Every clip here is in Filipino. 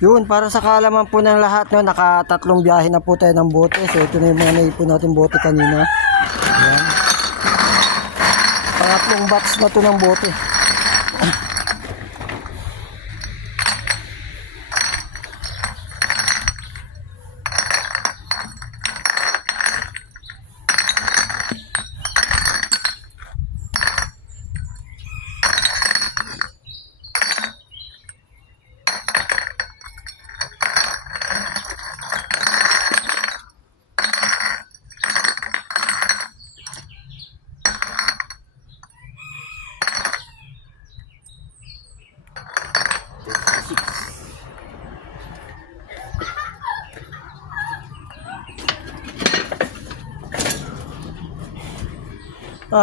Yun, para sa kaalaman po ng lahat, no, nakatatlong biyahe na po tayo ng bote. So ito na yung mga naipon natin bote kanina. Ayan. Pangatlong box na to ng bote.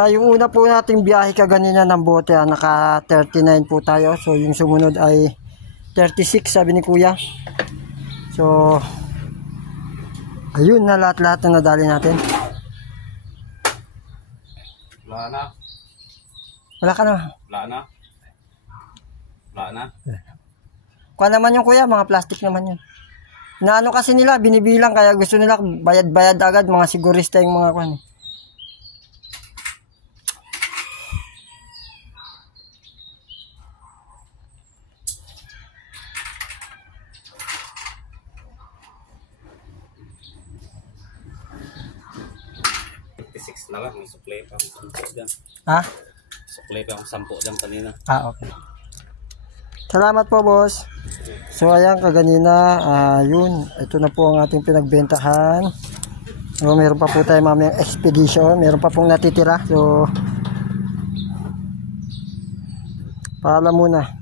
Yung una po nating biyahe kaganina ng bote, naka 39 po tayo. So yung sumunod ay 36 sabi ni kuya. So ayun na lahat-lahat na nadali natin. Wala na. Wala ka na. Wala na. Wala na. Kuha naman yung kuya, mga plastic naman yun. Naano kasi nila, binibilang, kaya gusto nila bayad-bayad agad, mga sigurista yung mga kuhan. Lang, may supply pa akong 10 dyan. Ha? Supply pa akong 10 dyan kanina. Okay. Salamat po, boss. So ayan, kaganina, yun, ito na po ang ating pinagbentahan. So, meron pa po tayo mamayang expedition, meron pa pong natitira. So paalam muna.